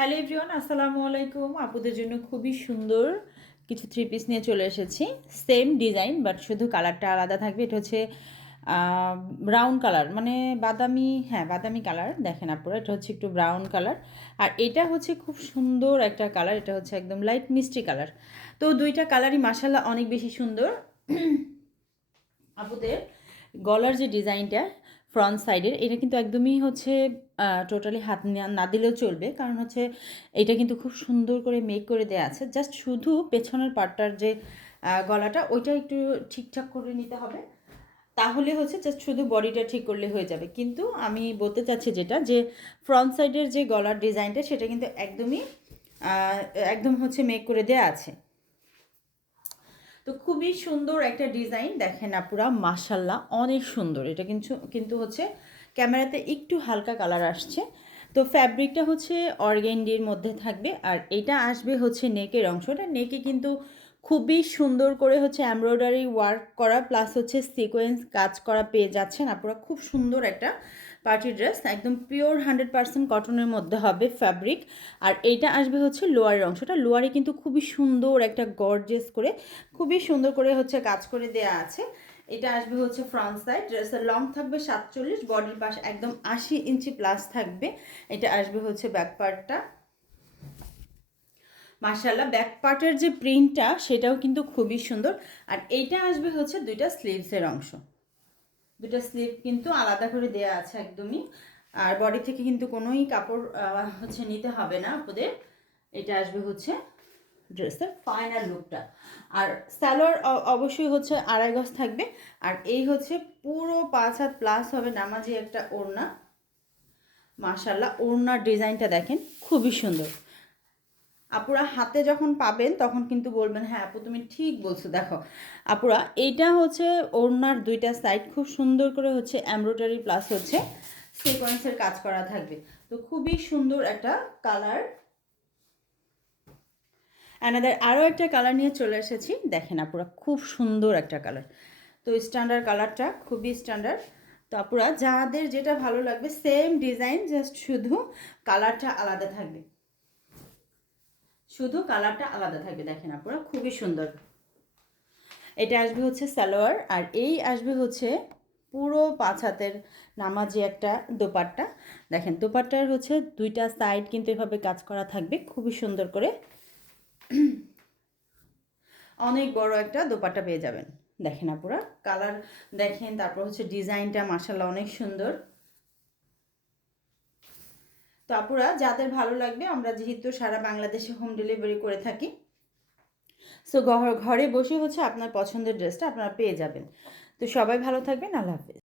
Hello everyone, আসসালামু আলাইকুম। আপুদের জন্য খুবই সুন্দর কিছু থ্রি পিস নিয়ে চলে এসেছি। সেম ডিজাইন বাট শুধু কালারটা আলাদা থাকবে। এটা হচ্ছে ব্রাউন কালার, মানে বাদামি, হ্যাঁ বাদামি কালার। দেখেন আপনারা, এটা হচ্ছে একটু ব্রাউন কালার। আর এটা হচ্ছে খুব সুন্দর একটা কালার, এটা হচ্ছে একদম লাইট মিষ্টি কালার। তো দুইটা কালারই মাশাআল্লাহ অনেক বেশি সুন্দর। আপুদের গলার যে ডিজাইনটা ফ্রন্ট সাইডের, এটা কিন্তু একদমই হচ্ছে টোটালি হাত না দিলেও চলবে, কারণ হচ্ছে এটা কিন্তু খুব সুন্দর করে মেক করে দেওয়া আছে। জাস্ট শুধু পেছনের পার্টটার যে গলাটা, ওইটা একটু ঠিকঠাক করে নিতে হবে, তাহলে হচ্ছে জাস্ট শুধু বডিটা ঠিক করলে হয়ে যাবে। কিন্তু আমি বলতে চাচ্ছি যেটা, যে ফ্রন্ট সাইডের যে গলার ডিজাইনটা, সেটা কিন্তু একদমই একদম হচ্ছে মেক করে দেওয়া আছে। তো খুবই সুন্দর একটা ডিজাইন, দেখেন আপুরা, মাশাল্লাহ অনেক সুন্দর। এটা কিন্তু হচ্ছে ক্যামেরাতে একটু হালকা কালার আসছে। তো ফ্যাব্রিকটা হচ্ছে অর্গেন্ডির মধ্যে থাকবে। আর এটা আসবে হচ্ছে নেকের অংশটা। নেকে কিন্তু খুবই সুন্দর করে হচ্ছে এমব্রয়ডারি ওয়ার্ক করা, প্লাস হচ্ছে সিকোয়েন্স কাজ করা পেয়ে যাচ্ছেন আপনারা। খুব সুন্দর একটা পার্টি ড্রেস, একদম পিওর 100% কটনের মধ্যে হবে ফ্যাব্রিক। আর এইটা আসবে হচ্ছে লোয়ারের অংশটা। লোয়ারে কিন্তু খুবই সুন্দর একটা গর্জিয়াস করে, খুবই সুন্দর করে হচ্ছে কাজ করে দেয়া আছে। এটা আসবে হচ্ছে ফ্রন্ট সাইড। ড্রেসের লং থাকবে 47, বডির পাশ একদম 80 ইঞ্চি প্লাস থাকবে। এটা আসবে হচ্ছে ব্যাক পার্টটা। মাশাআল্লাহ, ব্যাক পার্টের যে প্রিন্টটা, সেটাও কিন্তু খুবই সুন্দর। আর এইটা আসবে হচ্ছে দুইটা স্লিভসের অংশ। দুটা স্লিভ কিন্তু আলাদা করে দেয়া আছে একদমই। আর বডি থেকে কিন্তু কোনোই কাপড় হচ্ছে নিতে হবে না আপনাদের। এটা আসবে হচ্ছে ড্রেসের ফাইনাল লুকটা। আর সালোয়ার অবশ্যই হচ্ছে 2.5 গজ থাকবে। আর এই হচ্ছে পুরো 5 হাত প্লাস হবে নামাজি একটা ওড়না। মাশাআল্লাহ, ওড়নার ডিজাইনটা দেখেন, খুবই সুন্দর। আপুরা হাতে যখন পাবেন তখন কিন্তু বলবেন, হ্যাঁ আপু তুমি ঠিক বলছো। দেখো আপুরা, এইটা হচ্ছে ওড়নার দুইটা সাইড খুব সুন্দর করে হচ্ছে এমব্রয়ডারি প্লাস হচ্ছে সিকোয়েন্সের কাজ করা থাকবে। তো খুবই সুন্দর একটা কালার। অ্যানাদার আরও একটা কালার নিয়ে চলে এসেছি। দেখেন আপুরা, খুব সুন্দর একটা কালার। তো স্ট্যান্ডার্ড কালারটা, খুবই স্ট্যান্ডার্ড। তো আপুরা যাদের যেটা ভালো লাগবে, সেম ডিজাইন, জাস্ট শুধু কালারটা আলাদা থাকবে। শুধু কালারটা আলাদা থাকবে। দেখেন আপুরা, খুবই সুন্দর। এটা আসবে হচ্ছে সালোয়ার। আর এই আসবে হচ্ছে পুরো 5 হাতের নামাজি একটা দোপাট্টা। দেখেন দোপাট্টার হচ্ছে দুইটা সাইড কিন্তু এভাবে কাজ করা থাকবে খুবই সুন্দর করে। অনেক বড় একটা দোপাট্টা পেয়ে যাবেন। দেখেন আপুরা, কালার দেখেন, তারপর হচ্ছে ডিজাইনটা মাশাআল্লাহ অনেক সুন্দর। তো আপুরা যাদের ভালো লাগবে, আমরা যেহেতু সারা বাংলাদেশে হোম ডেলিভারি করে থাকি, সো ঘরে বসে হচ্ছে আপনার পছন্দের ড্রেসটা আপনারা পেয়ে যাবেন। তো সবাই ভালো থাকবেন। আল্লাহ হাফেজ।